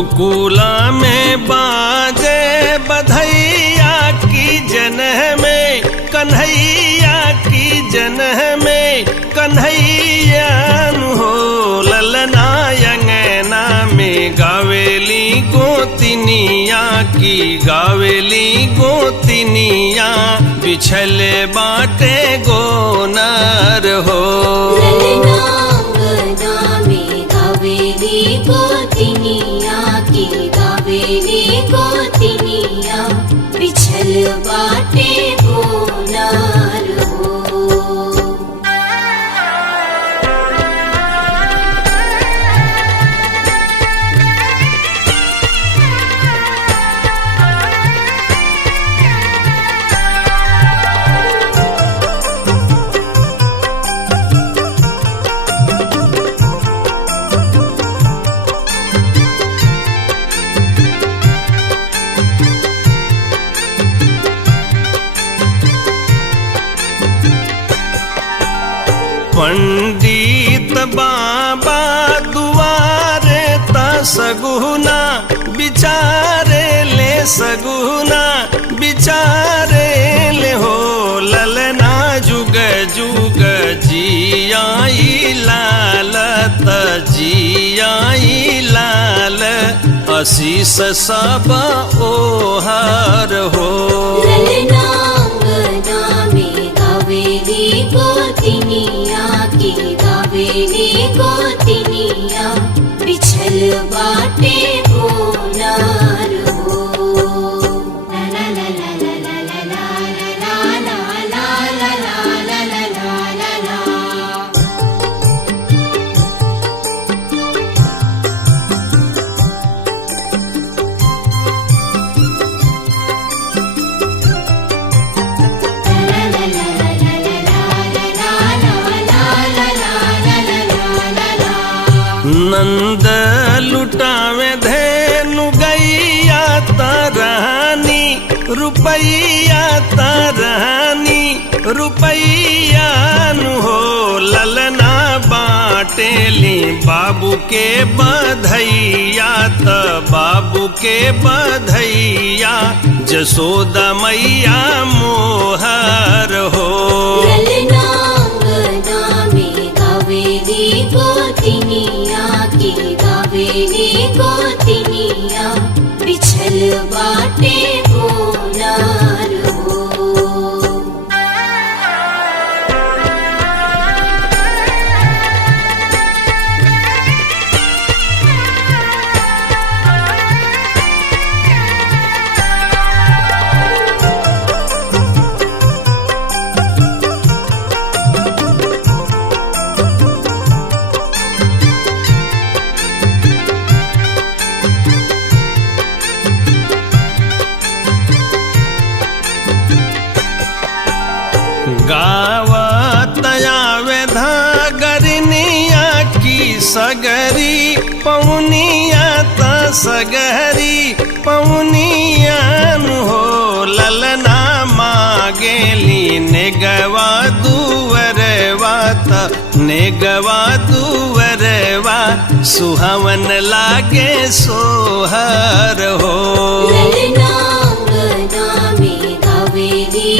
गोकुला में बाजे बधैया की जनह में, कन्हैया की जनह में कन्हैया हो। ललना अंगना में गावेली गोतिनिया की, गावेली गोतिनिया बिछल बाटे गोनर हो। ललना अंगना में गावेली गोतिनिया की, गावेली गोतिनिया बिछल बाटे गोनर हो। पंडित बाबा दुआरे ता सगुना बिचारे ले, सगुना बिचारे ले हो। ललना जुग जुग जियाई लाल त जियाई लाल, आशीष सब ओहर हो। ललना अंगना में गावेली गोतिनिया की, गावेली गोतिनिया बिछल बाटे गोनर हो। ला ला ला ला ला ला ला ला ला ला ला ला ला ला। नंद लुटावे धेनु गैया तरहानी, रुपैया तरहानी रुपैया नु हो। ललना बाटेली बाबू के बधैया त बाबू के बधैया, जसोदा मैया मोहर हो। ललना अंगना में गावेली गोतिनिया की, गावेली गोतिनिया बिछल बाटे गोनर हो। गावत आवे धागरनिया की सगरी पौनिया त सगरी पौनिया हो। ललना मांगेली नेगवा दुवरवा त नेगवा दुवरवा, सुहावन लागे सोहर हो। ललना अंगना में गावेली